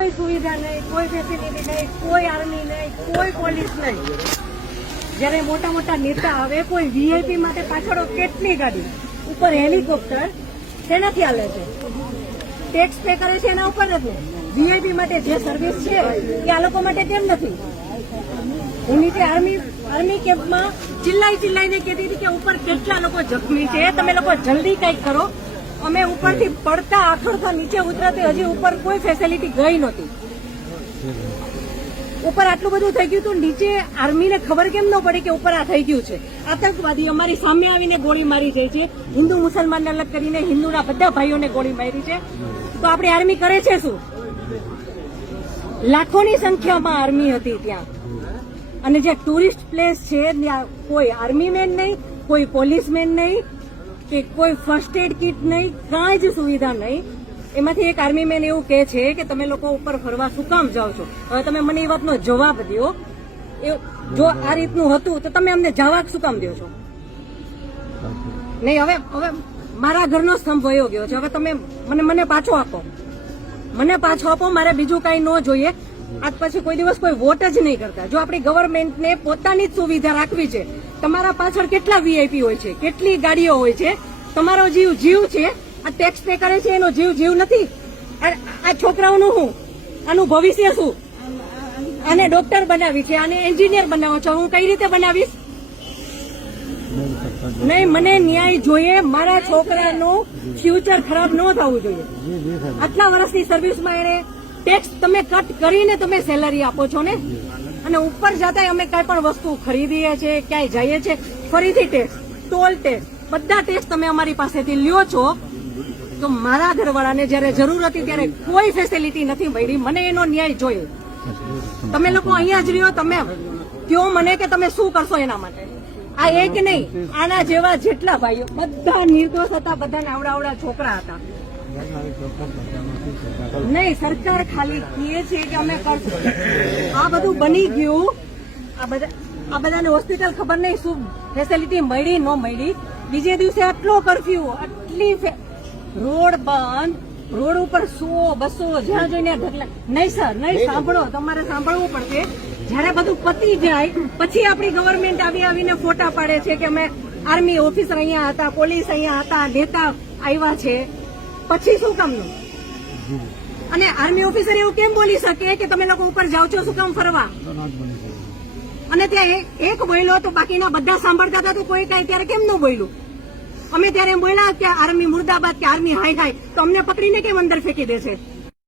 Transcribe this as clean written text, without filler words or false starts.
कोई सुविधा नहीं, कोई फैसिलिटी नहीं, कोई आर्मी नहीं, कोई પોલીસ નહીં। જ્યારે મોટા મોટા નેતા આવે કોઈ વીઆઈપી માટે પાછળ કેટલી ગાડી ઉપર હેલિકોપ્ટર શેનાથી હાલે છે? ટેક્સ પે કરે છે એના ઉપર નથી। વીઆઈપી માટે જે સર્વિસ છે એ આ લોકો માટે કેમ નથી? હું નીચે આર્મી કેમ્પમાં ચિલ્લાઈને કહેતી હતી કે ઉપર કેટલા લોકો જખમી છે, તમે લોકો જલ્દી કંઈક કરો। અમે ઉપરથી પડતા આખડતા નીચે ઉતરતી હજી ઉપર કોઈ ફેસિલિટી ગઈ નહોતી। ઉપર આટલું બધું થઈ ગયું હતું, નીચે આર્મીને ખબર કેમ ન પડી કે ઉપર આ થઈ ગયું છે? આતંકવાદી અમારી સામે આવીને ગોળી મારી જાય છે, હિન્દુ મુસલમાનને અલગ કરીને હિન્દુના બધા ભાઈઓને ગોળી મારી છે। તો આપણી આર્મી કરે છે શું? લાખોની સંખ્યામાં આર્મી હતી ત્યાં, અને જે ટુરિસ્ટ પ્લેસ છે ત્યાં કોઈ આર્મી મેન નહીં, કોઈ પોલીસમેન નહીં કે કોઈ ફર્સ્ટ એડ કિટ નહીં, કાંઈ જ સુવિધા નહીં। એમાંથી એક આર્મી મેન એવું કહે છે કે તમે લોકો ઉપર ફરવા શું કામ જાઓ છો? હવે તમે મને એ વાતનો જવાબ દો। જો આ રીતનું હતું તો તમે અમને જવાબ શું કામ દો છો? નહીં, હવે મારા ઘરનો સ્તંભ વયો ગયો છે, હવે તમે મને પાછો આપો, મારે બીજું કઈ ન જોઈએ। આજ પછી કોઈ દિવસ કોઈ વોટ જ નહીં કરતા। જો આપણી ગવર્મેન્ટને પોતાની જ સુવિધા રાખવી છે, તમારા પાછળ કેટલા વીઆઈપી હોય છે, કેટલી ગાડીઓ હોય છે, તમારો જીવ છે, આ ટેક્સ પે કરે છે એનો જીવ નથી? આ છોકરાઓનું શું, આનું ભવિષ્ય શું? આને ડોક્ટર બનાવી છે, આને એન્જિનિયર બનાવો છો, હું કઈ રીતે બનાવીશ? નહીં, મને ન્યાય જોઈએ, મારા છોકરાનું ફ્યુચર ખરાબ ન થવું જોઈએ। આટલા વર્ષની સર્વિસમાં એને ટેક્સ તમે કટ કરીને તમે સેલરી આપો છો ને, અને ઉપર જતા અમે કઈ પણ વસ્તુ ખરીદીએ છીએ, ક્યાંય જઈએ છીએ, ફરીથી ટેક્સ, ટોલ ટેક્સ, બધા ટેક્સ તમે અમારી પાસેથી લ્યો છો। તો મારા ઘરવાળાને જયારે જરૂર હતી ત્યારે કોઈ ફેસિલિટી નથી મળી, મને એનો ન્યાય જોઈએ। તમે લોકો અહીંયા જ રહ્યો, તમે કહો મને કે તમે શું કરશો એના માટે। આ એક નહીં, આના જેવા જેટલા ભાઈઓ બધા નિર્દોષ હતા, બધાને આવડા છોકરા હતા। નહીં, સરકાર ખાલી કહે છે કે અમે કરશું, આ બધું બની ગયું, આ બધાને હોસ્પિટલ ખબર નહીં શું ફેસિલિટી મળી ન મળી। બીજે દિવસે આટલો કરફ્યુ, આટલી રોડ બંધ, રોડ ઉપર 100-200 જ્યાં જોઈને ઢગલા। નહીં સર, નહીં, સાંભળો, તમારે સાંભળવું પડશે। જયારે બધું પતી જાય પછી આપણી ગવર્મેન્ટ આવીને ફોટા પાડે છે કે અમે આર્મી ઓફિસર અહીંયા હતા, પોલીસ અહીંયા હતા, નેતા આવ્યા છે, પછી શું કામનું? અને આર્મી ઓફિસર એવું કેમ બોલી શકે કે તમે લોકો ઉપર જાઓ છો શું કામ ફરવા? અને ત્યાં એક બોલ્યો તો બાકીના બધા સાંભળતા હતા, તો કોઈ કઈ ત્યારે કેમ ન બોલ્યું? અમે ત્યારે એમ બોલ્યા કે આર્મી મુર્દાબાદ કે આર્મી હાય હાય, તો અમને પકડીને કેમ અંદર ફેંકી દે છે?